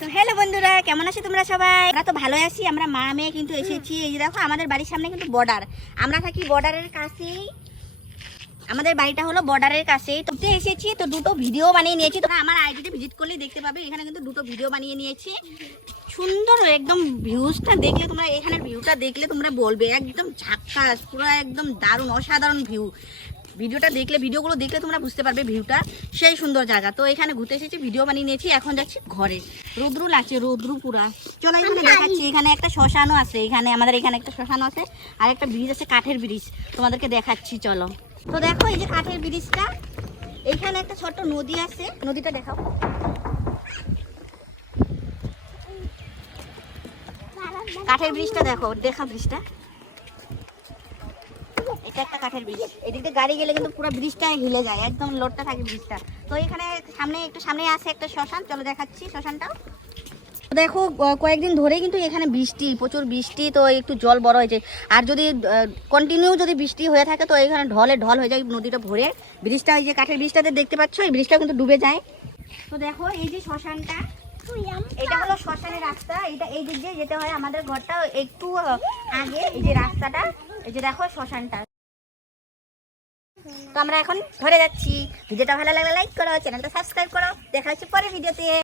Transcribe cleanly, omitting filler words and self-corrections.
তো হ্যালো বন্ধুরা, কেমন আছো তোমরা সবাই? আমরা তো ভালো আছি। আমরা মা মেয়ে কিন্তু এসেছি। এই যে দেখো, আমাদের বাড়ির সামনে কিন্তু বর্ডার। আমরা থাকি বর্ডারের কাছেই। আমাদের বাড়িটা হলো বর্ডারের কাছেই। তো এসেছি, তো দুটো ভিডিও বানিয়ে নিয়েছি। তোমরা আমার আইডিতে ভিজিট করলেই দেখতে পাবে। এখানে কিন্তু দুটো ভিডিও বানিয়ে নিয়েছি। সুন্দর একদম ভিউজটা দেখলে তোমরা, এখানের ভিউটা দেখলে তোমরা বলবে একদম ঝাক্কাস, পুরো একদম দারুণ অসাধারণ ভিউ। ভিডিওগুলো দেখলে তোমরা বুঝতে পারবে ভিউটা সেই সুন্দর জায়গা। তো এখানে ঘুরতে এসেছি, ভিডিও বানিয়ে নিয়েছি। এখন যাচ্ছি ঘরে। রৌদ্র লাগছে, রৌদ্র পুরা। চলো এখানে দেখাচ্ছি। এখানে একটা শ্মশানও আছে। আমাদের এখানে একটা শ্মশান আছে, আর একটা ব্রিজ আছে, কাঠের ব্রিজ। তোমাদেরকে দেখাচ্ছি, চলো। তো দেখো, এই যে কাঠের ব্রিজটা, এইখানে একটা ছোট্ট নদী আছে। নদীটা দেখাও। কাঠের ব্রিজটা দেখো, ব্রিজটা। এটা একটা কাঠের ব্রিজ। এদিকে গাড়ি গেলে কিন্তু পুরো ব্রিজটা হিলে যায়, একদম লোডটা থাকে ব্রিজটা। তো এখানে একটু সামনে আছে একটা শ্মশান, চলো দেখাচ্ছি শ্মশানটাও। দেখো, কয়েকদিন ধরে কিন্তু এখানে প্রচুর বৃষ্টি, তো একটু জল বড় হয়েছে। আর যদি কন্টিনিউ যদি বৃষ্টি হয়ে থাকে, তো এখানে ঢল হয়ে যায়, নদীটা ভরে। ব্রিজটা, এই যে কাঠের ব্রিজটাতে দেখতে পাচ্ছ, এই ব্রিজটা কিন্তু ডুবে যায়। তো দেখো, এই যে শ্মশানটা, এটা হলো শ্মশানের রাস্তা। এই দিক দিয়ে যেতে হয়। আমাদের ঘরটা একটু আগে, এই যে রাস্তাটা, এই যে দেখো শ্মশানটা। তো আমরা এখন ঘরে যাচ্ছি। ভিডিওটা ভালো লাগলে লাইক করো, চ্যানেলটা সাবস্ক্রাইব করো। দেখা হচ্ছে পরের ভিডিওতে।